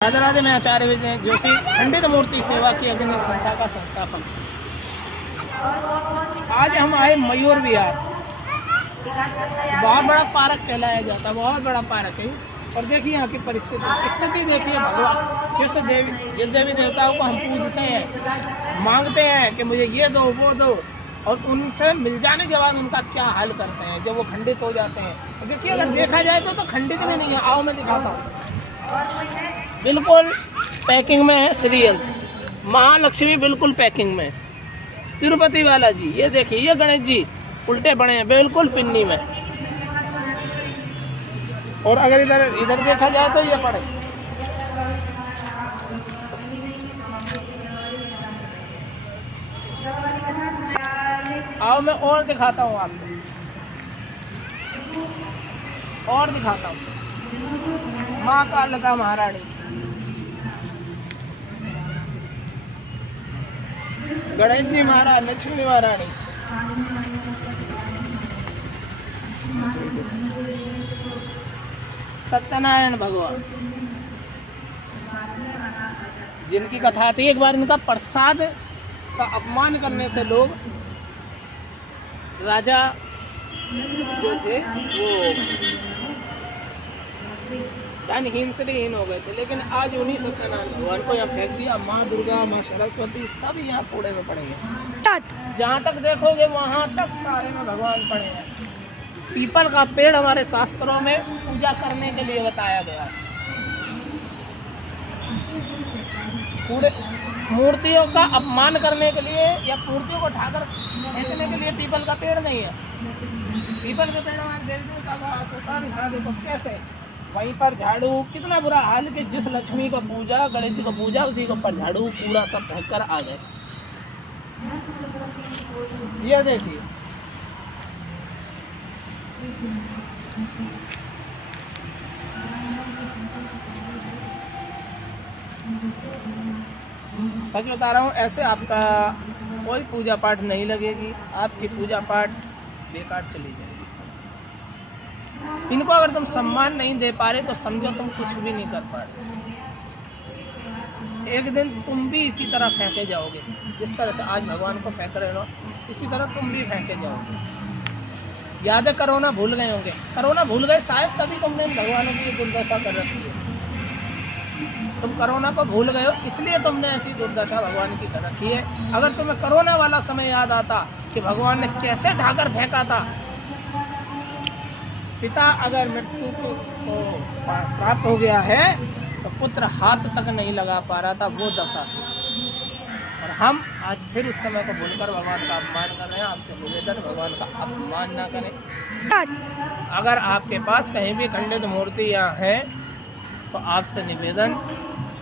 राधे राधे। मैं आचार्य विजय जोशी, खंडित मूर्ति सेवा की अग्रणी संस्था का संस्थापक। आज हम आए मयूर विहार। बहुत बड़ा पार्क कहलाया जाता है, बहुत बड़ा पार्क है। और देखिए यहाँ की स्थिति देखिए। भगवान जिस देवी देवताओं को हम पूजते हैं, मांगते हैं कि मुझे ये दो वो दो, और उनसे मिल जाने के बाद उनका क्या हाल करते हैं जब वो खंडित हो जाते हैं। देखिए अगर देखा जाए तो खंडित भी नहीं है। आओ मैं दिखाता हूँ। बिल्कुल पैकिंग में है। सीरियल महालक्ष्मी बिल्कुल पैकिंग में। तिरुपति वाला जी, ये देखिए, ये गणेश जी उल्टे बड़े हैं बिल्कुल पिन्नी में। और अगर इधर देखा जाए तो ये पड़े। आओ मैं और दिखाता हूँ आपको, और दिखाता हूँ। माँ कालिका महारानी, गणेश जी महाराज, लक्ष्मी महारानी, सत्यनारायण भगवान, जिनकी कथा थी एक बार इनका प्रसाद का अपमान करने से लोग, राजा जो थे वो धनहीन से हीन हो गए थे। लेकिन आज उन्हीं सत्यनारायण भगवान को यहाँ फेंक दिया। माँ दुर्गा, माँ सरस्वती सब यहाँ कूड़े में पड़े हैं। जहाँ तक देखोगे वहाँ तक सारे में भगवान पड़े हैं। पीपल का पेड़ हमारे शास्त्रों में पूजा करने के लिए बताया गया है। कूड़े मूर्तियों का अपमान करने के लिए या मूर्तियों को ढाकर फेंकने के लिए पीपल का पेड़ नहीं है। पीपल के पेड़ हमारे देवी देवता का होता दिखा देखो कैसे। वहीं पर झाड़ू, कितना बुरा हाल कि जिस लक्ष्मी को पूजा, गणेश जी को पूजा, उसी के ऊपर झाड़ू कूड़ा सब फेंक कर आ गए। ये देखिए, सच बता रहा हूँ, ऐसे आपका कोई पूजा पाठ नहीं लगेगी। आपकी पूजा पाठ बेकार चली जाएगी। इनको अगर तुम सम्मान नहीं दे पा रहे तो समझो तुम कुछ भी नहीं कर पा रहे। एक दिन तुम भी इसी तरह फेंके जाओगे। जिस तरह से आज भगवान को फेंक रहे हो, इसी तरह तुम भी फेंके जाओगे। यादें करोना भूल गए होंगे। करोना भूल गए शायद, तभी तुमने भगवानों की दुर्दशा कर रखी है। तुम कोरोना को भूल गए हो, इसलिए तुमने ऐसी दुर्दशा भगवान की कर रखी है। अगर तुम्हें कोरोना वाला समय याद आता कि भगवान ने कैसे ढाकर फेंका था, पिता अगर मृत्यु को प्राप्त हो गया है तो पुत्र हाथ तक नहीं लगा पा रहा था, वो दशा थी। और हम आज फिर उस समय को भूलकर भगवान का अपमान कर रहे हैं। आपसे निवेदन, भगवान का अपमान ना करें। अगर आपके पास कहीं भी खंडित मूर्ति यहाँ है तो आपसे निवेदन,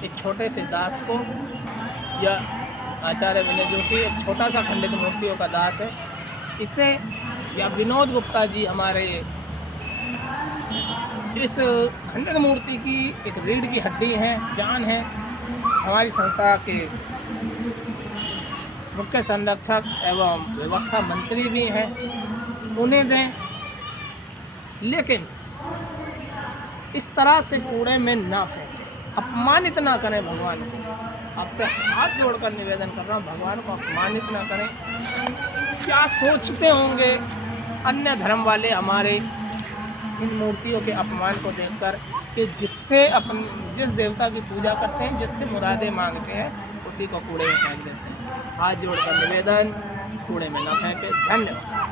एक छोटे से दास को, या आचार्य विजय जोशी एक छोटा सा खंडित मूर्तियों का दास है, इसे, या विनोद गुप्ता जी हमारे इस खंडित मूर्ति की एक रीढ़ की हड्डी है, जान है, हमारी संस्था के मुख्य संरक्षक एवं व्यवस्था मंत्री भी हैं, उन्हें दें। लेकिन इस तरह से कूड़े में ना फेंकें, अपमानित ना करें भगवान को। आपसे हाथ जोड़कर निवेदन कर रहा हूँ, भगवान को अपमानित ना करें। क्या सोचते होंगे अन्य धर्म वाले हमारे इन मूर्तियों के अपमान को देखकर कि जिस देवता की पूजा करते हैं, जिससे मुरादें मांगते हैं, उसी को कूड़े में फेंक देते हैं। हाथ जोड़कर निवेदन, कूड़े में ना फेंकें। धन्यवाद।